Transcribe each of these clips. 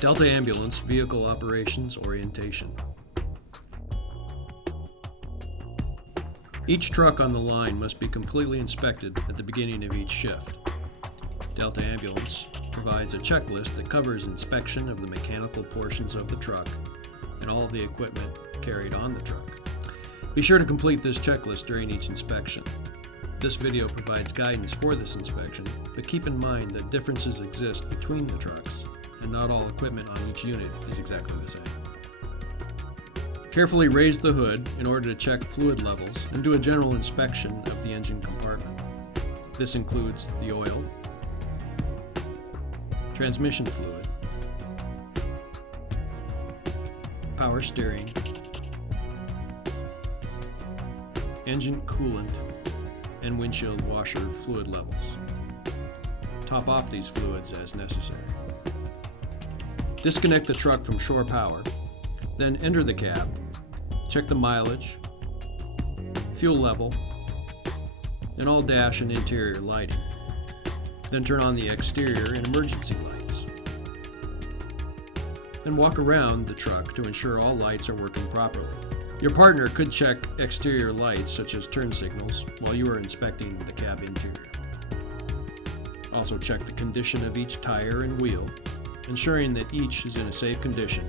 Delta Ambulance Vehicle Operations Orientation. Each truck on the line must be completely inspected at the beginning of each shift. Delta Ambulance provides a checklist that covers inspection of the mechanical portions of the truck and all of the equipment carried on the truck. Be sure to complete this checklist during each inspection. This video provides guidance for this inspection, but keep in mind that differences exist between the trucks, and not all equipment on each unit is exactly the same. Carefully raise the hood in order to check fluid levels and do a general inspection of the engine compartment. This includes the oil, transmission fluid, power steering, engine coolant, and windshield washer fluid levels. Top off these fluids as necessary. Disconnect the truck from shore power, then enter the cab, check the mileage, fuel level, and all dash and interior lighting. Then turn on the exterior and emergency lights. Then walk around the truck to ensure all lights are working properly. Your partner could check exterior lights such as turn signals while you are inspecting the cab interior. Also check the condition of each tire and wheel, ensuring that each is in a safe condition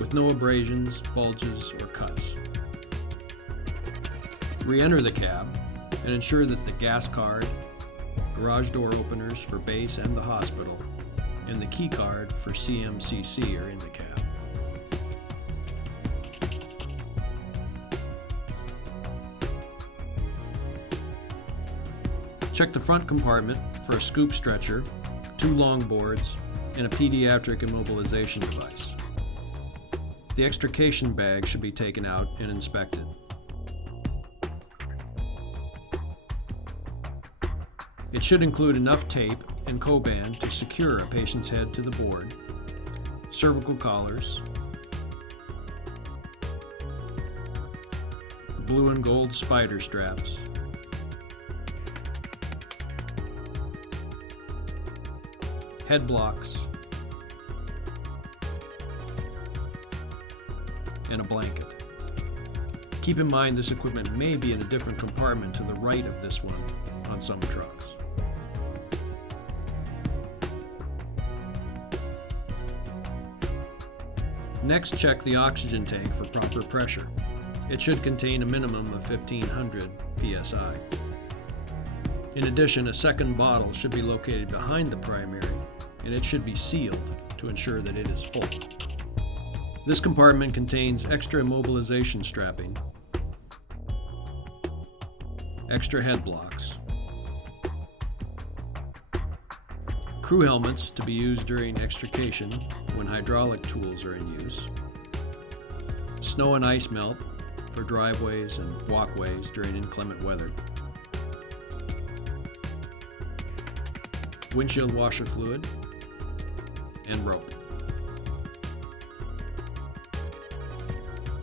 with no abrasions, bulges, or cuts. Re-enter the cab and ensure that the gas card, garage door openers for base and the hospital, and the key card for CMCC are in the cab. Check the front compartment for a scoop stretcher, 2 long boards, and a pediatric immobilization device. The extrication bag should be taken out and inspected. It should include enough tape and Coban to secure a patient's head to the board, cervical collars, blue and gold spider straps, head blocks, and a blanket. Keep in mind this equipment may be in a different compartment to the right of this one on some trucks. Next, check the oxygen tank for proper pressure. It should contain a minimum of 1500 psi. In addition, a second bottle should be located behind the primary, and it should be sealed to ensure that it is full. This compartment contains extra immobilization strapping, extra head blocks, crew helmets to be used during extrication when hydraulic tools are in use, snow and ice melt for driveways and walkways during inclement weather, windshield washer fluid, and rope.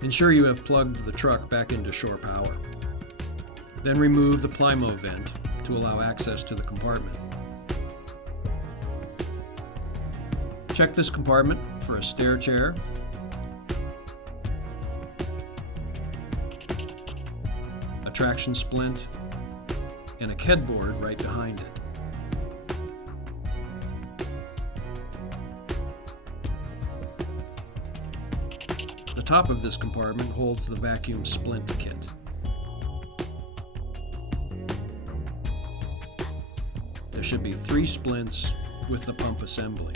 Ensure you have plugged the truck back into shore power. Then remove the Plymo vent to allow access to the compartment. Check this compartment for a stair chair, a traction splint, and a KED board right behind it. The top of this compartment holds the vacuum splint kit. There should be 3 splints with the pump assembly.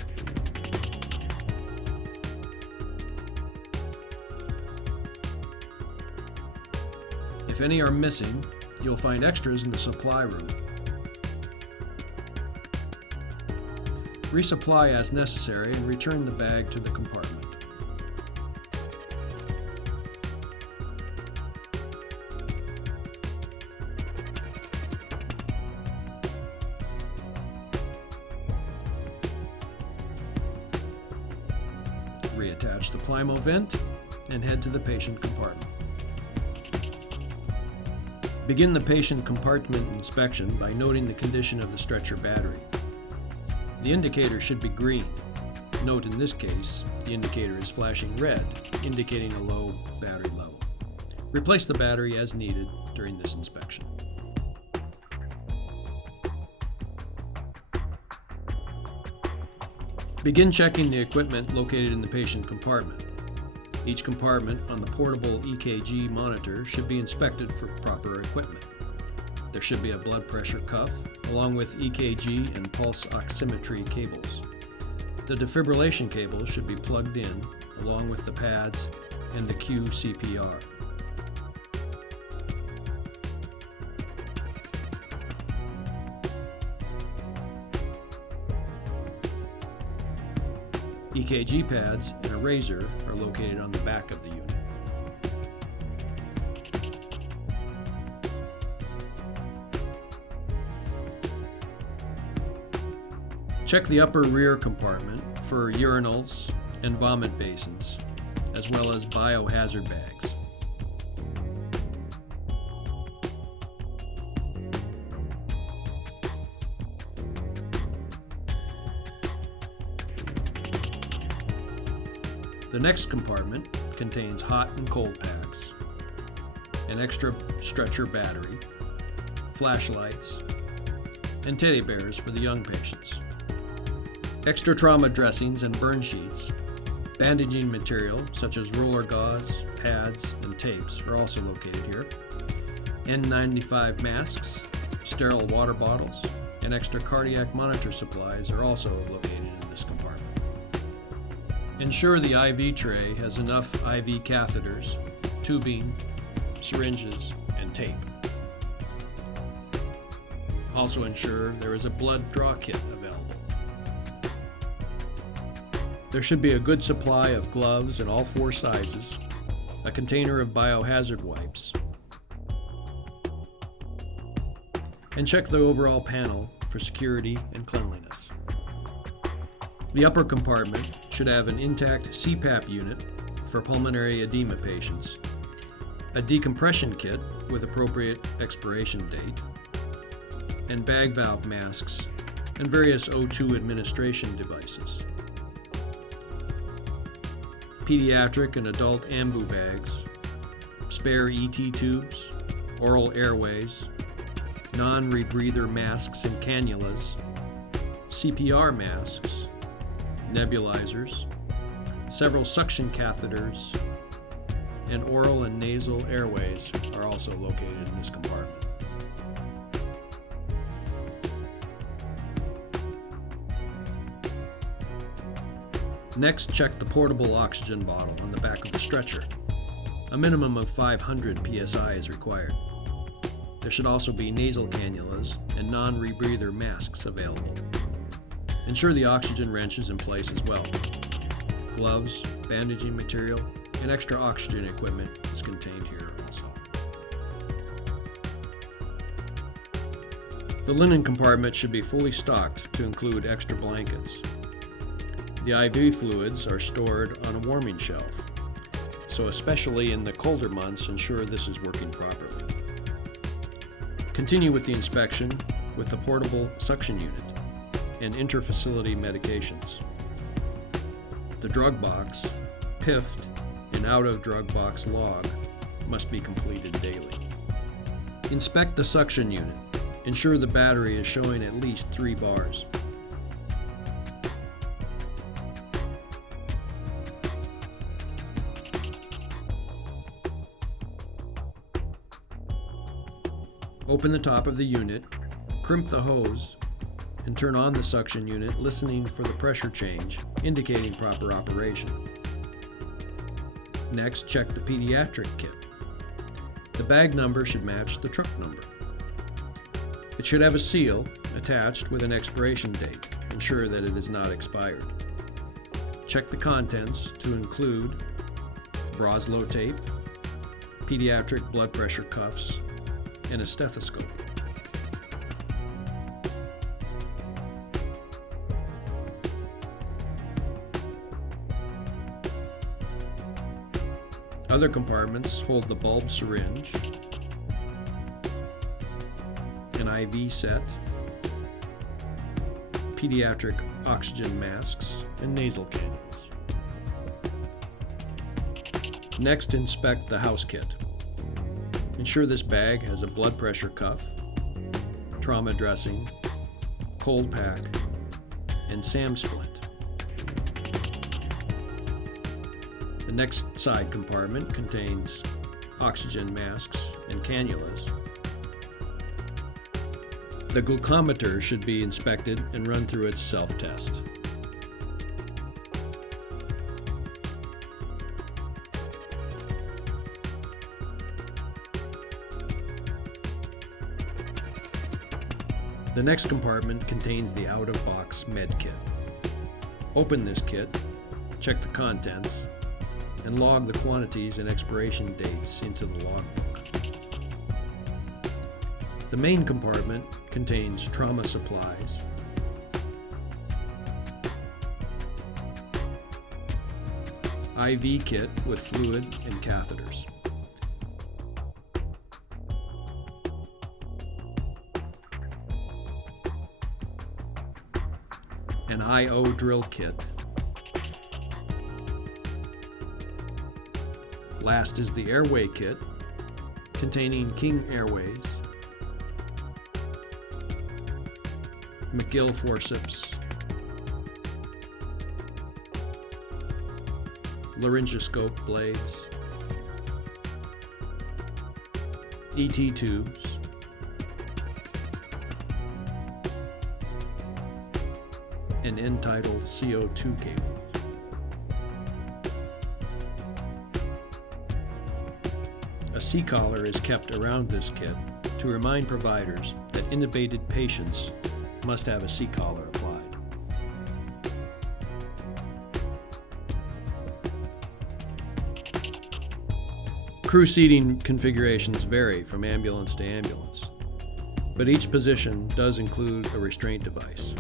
If any are missing, you'll find extras in the supply room. Resupply as necessary and return the bag to the compartment. Reattach the Plymo vent and head to the patient compartment. Begin the patient compartment inspection by noting the condition of the stretcher battery. The indicator should be green, Note in this case, the indicator is flashing red, indicating a low battery level. Replace the battery as needed during this inspection. Begin checking the equipment located in the patient compartment. Each compartment on the portable EKG monitor should be inspected for proper equipment. There should be a blood pressure cuff, along with EKG and pulse oximetry cables. The defibrillation cable should be plugged in, along with the pads and the QCPR. EKG pads and a razor are located on the back of the unit. Check the upper rear compartment for urinals and vomit basins, as well as biohazard bags. The next compartment contains hot and cold packs, an extra stretcher battery, flashlights, and teddy bears for the young patients. Extra trauma dressings and burn sheets, bandaging material such as roller gauze, pads, and tapes are also located here. N95 masks, sterile water bottles, and extra cardiac monitor supplies are also located in this compartment. Ensure the IV tray has enough IV catheters, tubing, syringes, and tape. Also ensure there is a blood draw kit available. There should be a good supply of gloves in all 4 sizes, a container of biohazard wipes, and check the overall panel for security and cleanliness. The upper compartment should have an intact CPAP unit for pulmonary edema patients, a decompression kit with appropriate expiration date, and bag valve masks and various O2 administration devices. Pediatric and adult ambu bags, spare ET tubes, oral airways, non-rebreather masks and cannulas, CPR masks, nebulizers, several suction catheters, and oral and nasal airways are also located in this compartment. Next, check the portable oxygen bottle on the back of the stretcher. A minimum of 500 psi is required. There should also be nasal cannulas and non-rebreather masks available. Ensure the oxygen wrench is in place as well. Gloves, bandaging material, and extra oxygen equipment is contained here also. The linen compartment should be fully stocked to include extra blankets. The IV fluids are stored on a warming shelf, so especially in the colder months, ensure this is working properly. Continue with the inspection with the portable suction unit and interfacility medications. The drug box, PIFT, and out-of-drug box log must be completed daily. Inspect the suction unit. Ensure the battery is showing at least 3 bars. Open the top of the unit, crimp the hose, and turn on the suction unit, listening for the pressure change, indicating proper operation. Next, check the pediatric kit. The bag number should match the truck number. It should have a seal attached with an expiration date. Ensure that it is not expired. Check the contents to include Broslow tape, pediatric blood pressure cuffs, and a stethoscope. Other compartments hold the bulb syringe, an IV set, pediatric oxygen masks, and nasal cannulas. Next, inspect the house kit. Ensure this bag has a blood pressure cuff, trauma dressing, cold pack, and SAM splint. The next side compartment contains oxygen masks and cannulas. The glucometer should be inspected and run through its self-test. The next compartment contains the out-of-box med kit. Open this kit, check the contents, and log the quantities and expiration dates into the logbook. The main compartment contains trauma supplies, IV kit with fluid and catheters, an IO drill kit. Last is the airway kit, containing King Airways, McGill forceps, laryngoscope blades, ET tubes, and end-tidal CO2 cables. A C-collar is kept around this kit to remind providers that intubated patients must have a C-collar applied. Crew seating configurations vary from ambulance to ambulance, but each position does include a restraint device.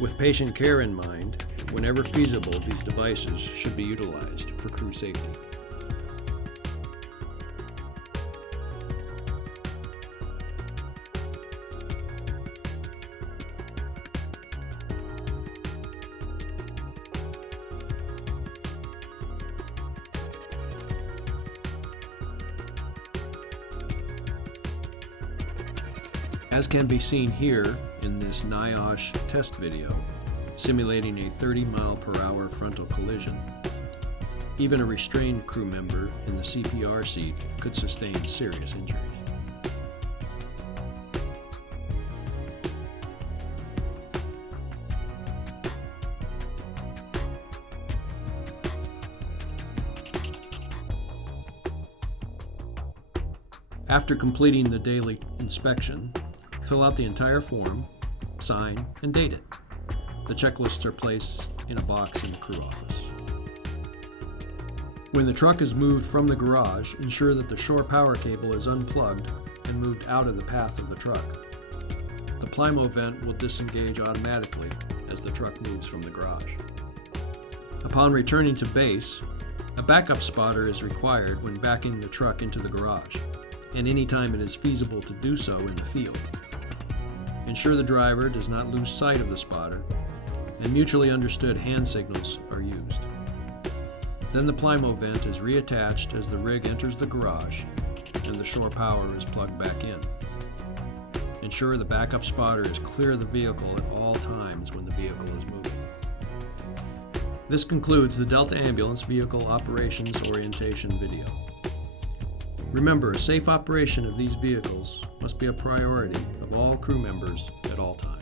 With patient care in mind, whenever feasible, these devices should be utilized for crew safety. As can be seen here in this NIOSH test video, simulating a 30-mile-per-hour frontal collision, even a restrained crew member in the CPR seat could sustain serious injuries. After completing the daily inspection, fill out the entire form, sign, and date it. The checklists are placed in a box in the crew office. When the truck is moved from the garage, ensure that the shore power cable is unplugged and moved out of the path of the truck. The Plymo vent will disengage automatically as the truck moves from the garage. Upon returning to base, a backup spotter is required when backing the truck into the garage, and anytime it is feasible to do so in the field. Ensure the driver does not lose sight of the spotter, and mutually understood hand signals are used. Then the Plymo vent is reattached as the rig enters the garage and the shore power is plugged back in. Ensure the backup spotter is clear of the vehicle at all times when the vehicle is moving. This concludes the Delta Ambulance Vehicle Operations Orientation video. Remember, a safe operation of these vehicles must be a priority of all crew members at all times.